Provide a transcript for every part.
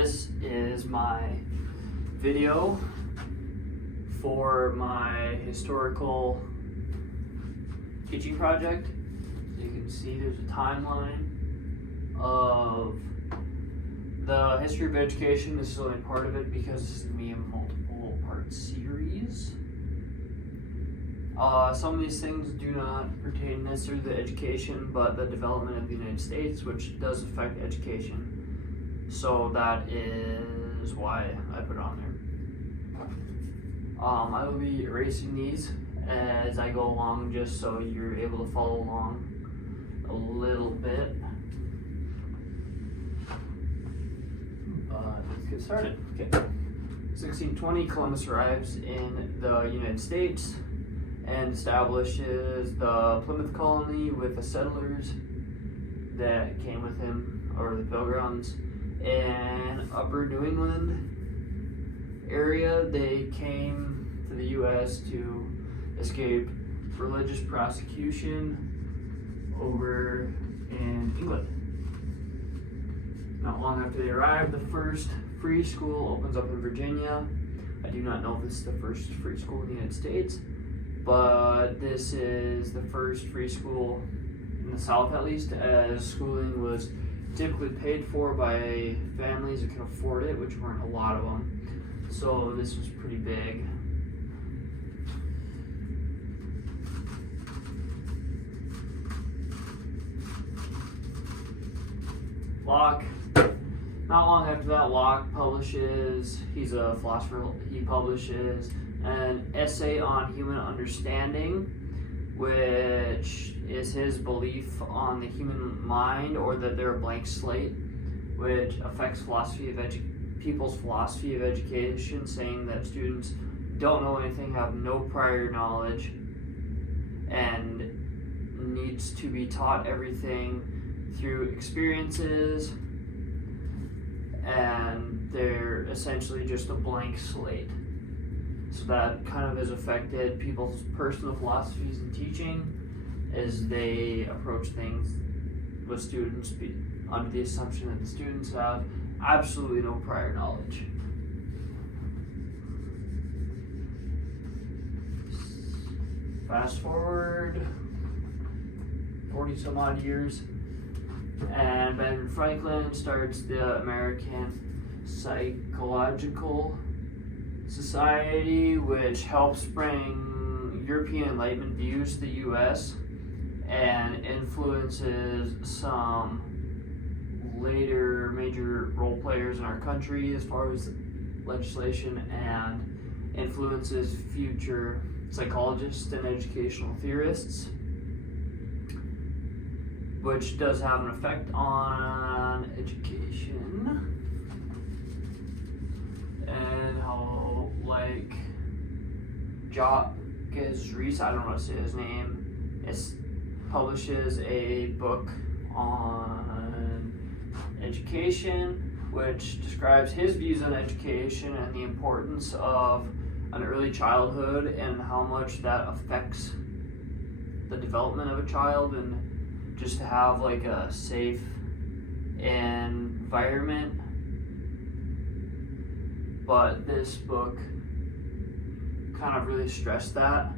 This is my video for my historical teaching project. You can see there's a timeline of the history of education. This is only part of it because this is going to be a multiple part series. Some of these things do not pertain necessarily to education, but the development of the United States, which does affect education. So that is why I put it on there. I will be erasing these as I go along, just so you're able to follow along a little bit. Let's get started. Okay. 1620, Columbus arrives in the United States and establishes the Plymouth colony with the settlers that came with him, or the Pilgrims, in upper New England area. They came to the U.S. to escape religious persecution over in England. Not long after they arrived, the first free school opens up in Virginia. I do not know if this is the first free school in the United States, but this is the first free school in the South, at least, as schooling was typically paid for by families who can afford it, which weren't a lot of them. So this was pretty big. Locke. Not long after that, Locke publishes, he's a philosopher, he publishes an essay on human understanding, which is his belief on the human mind, or that they're a blank slate, which affects people's philosophy of education, saying that students don't know anything, have no prior knowledge, and needs to be taught everything through experiences, and they're essentially just a blank slate. So that kind of has affected people's personal philosophies and teaching as they approach things with students under the assumption that the students have absolutely no prior knowledge. Fast forward 40 some odd years, and Benjamin Franklin starts the American Psychological Society, which helps bring European Enlightenment views to the U.S. and influences some later major role players in our country as far as legislation, and influences future psychologists and educational theorists, which does have an effect on education and how, like, Jacques Rees, I don't know how to say his name, publishes a book on education, which describes his views on education and the importance of an early childhood and how much that affects the development of a child, and just to have like a safe environment. But this book kind of really stressed that,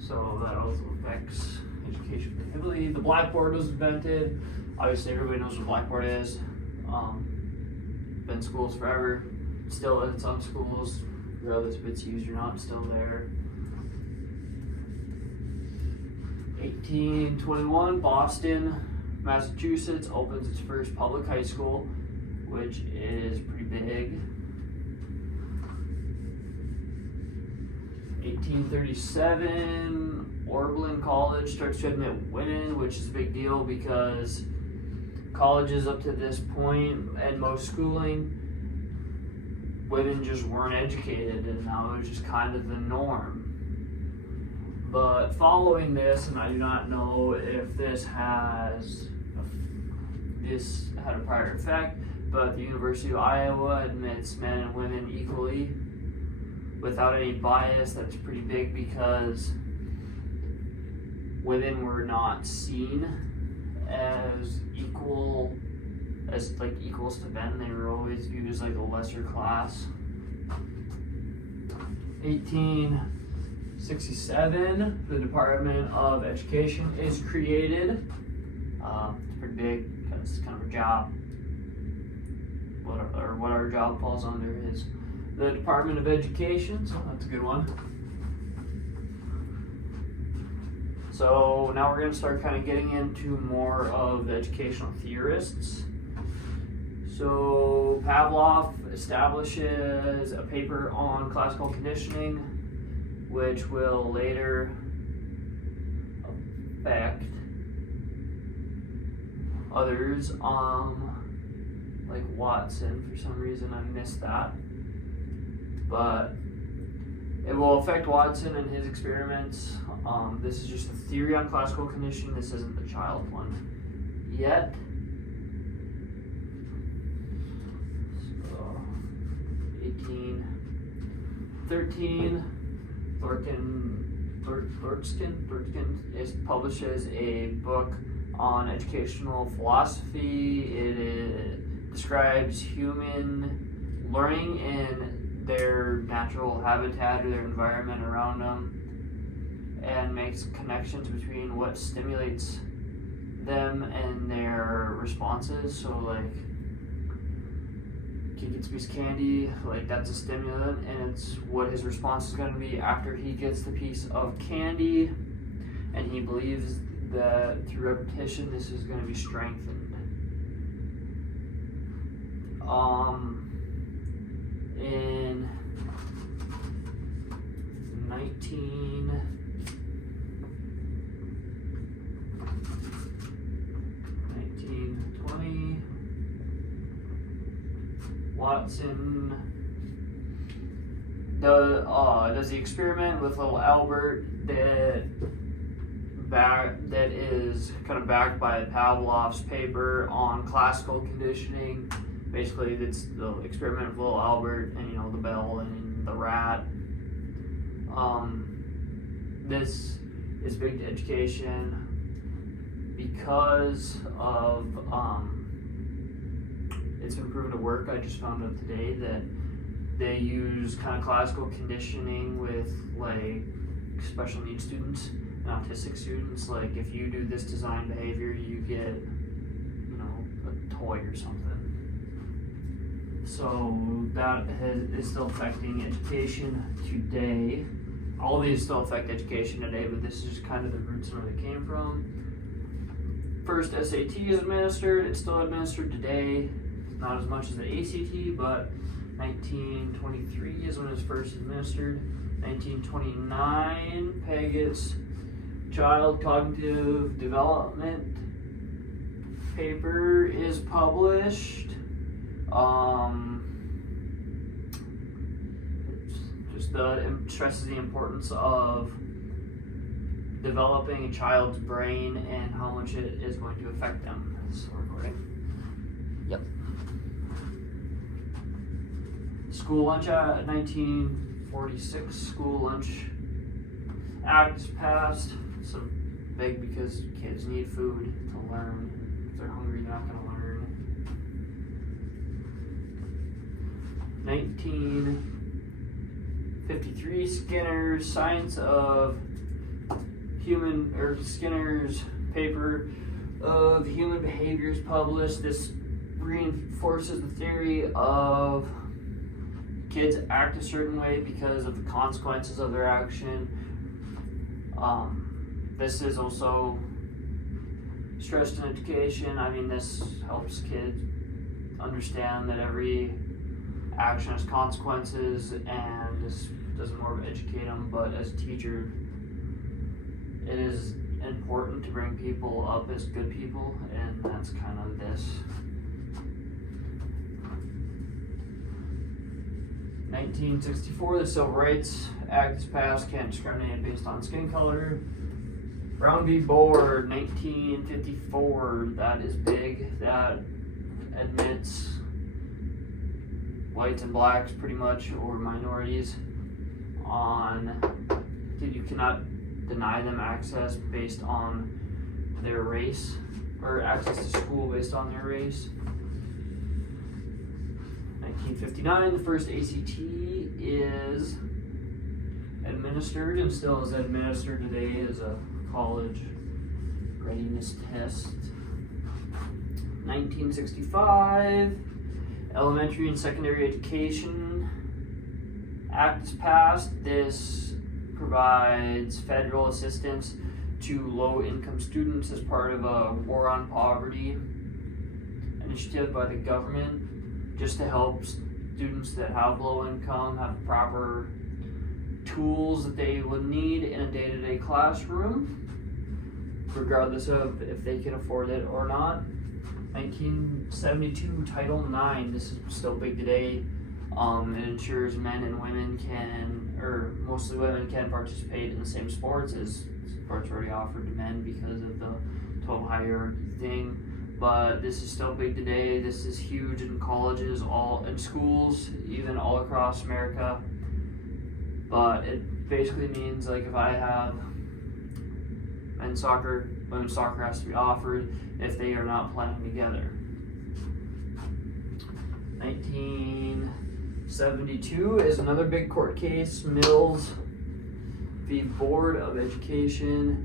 so that also affects education pretty heavily. The blackboard was invented. Obviously everybody knows what blackboard is. Been in schools forever, still in some schools, regardless if it's used or not, still there. 1821, Boston, Massachusetts opens its first public high school, which is pretty big. 1837, Oberlin College starts to admit women, which is a big deal because colleges up to this point and most schooling, women just weren't educated, and now it's just kind of the norm. But following this, and I do not know if this had a prior effect, but the University of Iowa admits men and women equally without any bias. That's pretty big because women were not seen as equal as like equals to men. They were always viewed as like a lesser class. 1867, the Department of Education is created. It's pretty big because it's kind of a job. Whatever job falls under is the Department of Education, so that's a good one. So now we're going to start kind of getting into more of the educational theorists. So Pavlov establishes a paper on classical conditioning, which will later affect others, like Watson. For some reason I missed that, but it will affect Watson and his experiments. This is just a theory on classical conditioning. This isn't the child one yet. So 1813, Thorkson publishes a book on educational philosophy. It describes human learning in their natural habitat or their environment around them, and makes connections between what stimulates them and their responses. So like, kid gets a piece of candy, like that's a stimulant, and it's what his response is going to be after he gets the piece of candy, and he believes that through repetition this is going to be strengthened. In 1920, Watson does the experiment with little Albert that is kind of backed by Pavlov's paper on classical conditioning. Basically, it's the experiment with little Albert and the bell and the rat. This is big to education because of it's been proven to work. I just found out today that they use kind of classical conditioning with like special needs students and autistic students. Like if you do this design behavior, you get a toy or something. So that is still affecting education today. All of these still affect education today, but this is just kind of the roots and where they came from. First SAT is administered. It's still administered today. Not as much as the ACT, but 1923 is when it was first administered. 1929, Pagut's Child Cognitive Development paper is published. It stresses the importance of developing a child's brain and how much it is going to affect them. So recording. Yep. School Lunch Act, 1946 School Lunch Act is passed. So big because kids need food to learn. If they're hungry, they're not going to learn. 1953 Skinner's Science of Human, or Skinner's paper of human behavior is published. This reinforces the theory of kids act a certain way because of the consequences of their action. This is also stressed in education. I mean, this helps kids understand that every action has consequences, and this doesn't more educate them, but as a teacher, it is important to bring people up as good people, and that's kind of this. 1964, the Civil Rights Act is passed. Can't discriminate based on skin color. Brown v. Board, 1954, that is big. That admits whites and blacks pretty much, or minorities, you cannot deny them access based on their race, or access to school based on their race. 1959, the first ACT is administered and still is administered today as a college readiness test. 1965, Elementary and Secondary Education Act is passed. This provides federal assistance to low-income students as part of a War on Poverty initiative by the government, just to help students that have low income have proper tools that they would need in a day-to-day classroom, regardless of if they can afford it or not. 1972, Title IX, this is still big today. It ensures men and women can, or mostly women, can participate in the same sports as sports already offered to men because of the 12 hierarchy thing. But this is still big today. This is huge in colleges, all in schools, even all across America. But it basically means, like, if I have men's soccer, women's soccer has to be offered if they are not playing together. 1972 is another big court case, Mills v. Board of Education.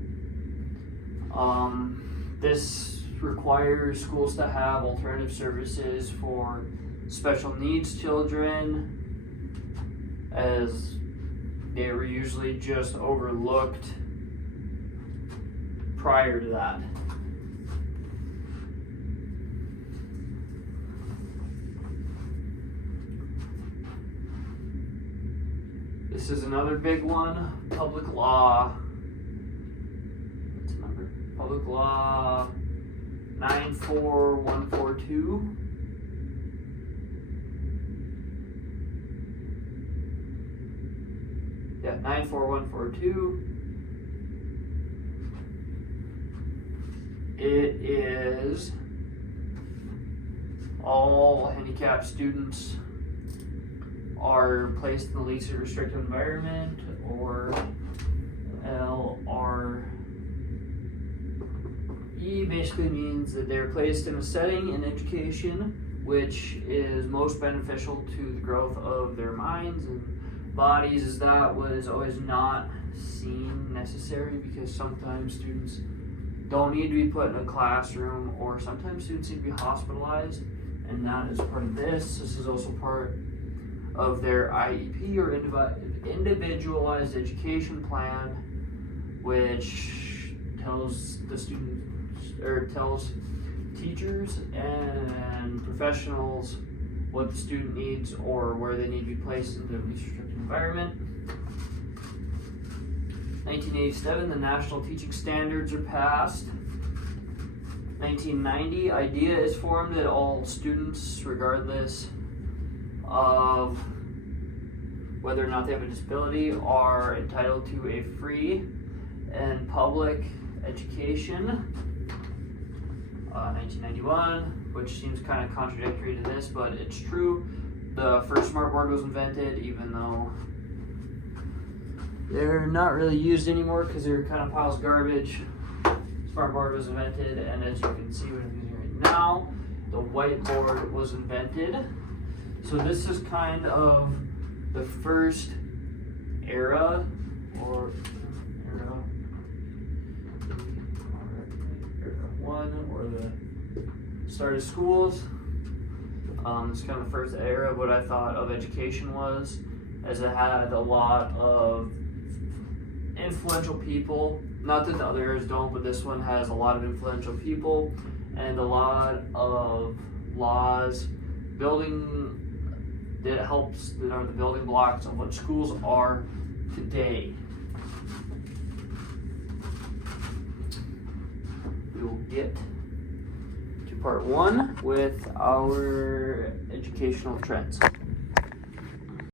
This requires schools to have alternative services for special needs children, as they were usually just overlooked prior to that. This is another big one, Public Law. What's the number? Public Law 94142. Yeah, 94142. It is all handicapped students are placed in the least restrictive environment, or LRE basically means that they're placed in a setting in education which is most beneficial to the growth of their minds and bodies, as that was always not seen necessary, because sometimes students don't need to be put in a classroom, or sometimes students need to be hospitalized, and that is part of this. This is also part of their IEP, or individualized education plan, which tells the students, or tells teachers and professionals what the student needs or where they need to be placed in the least restricted environment. 1987, the National Teaching Standards are passed. 1990, IDEA is formed that all students, regardless of whether or not they have a disability, are entitled to a free and public education. 1991, which seems kind of contradictory to this, but it's true. The first smartboard was invented, even though they're not really used anymore because they're kind of piles of garbage. Smartboard was invented, and as you can see what I'm using right now, the whiteboard was invented. So this is kind of the first era, or era one, or the start of schools. It's kind of the first era of what I thought of education was, as it had a lot of influential people. Not that the other eras don't, but this one has a lot of influential people and a lot of laws building that helps, that are the building blocks of what schools are today. We will get to part one with our educational trends.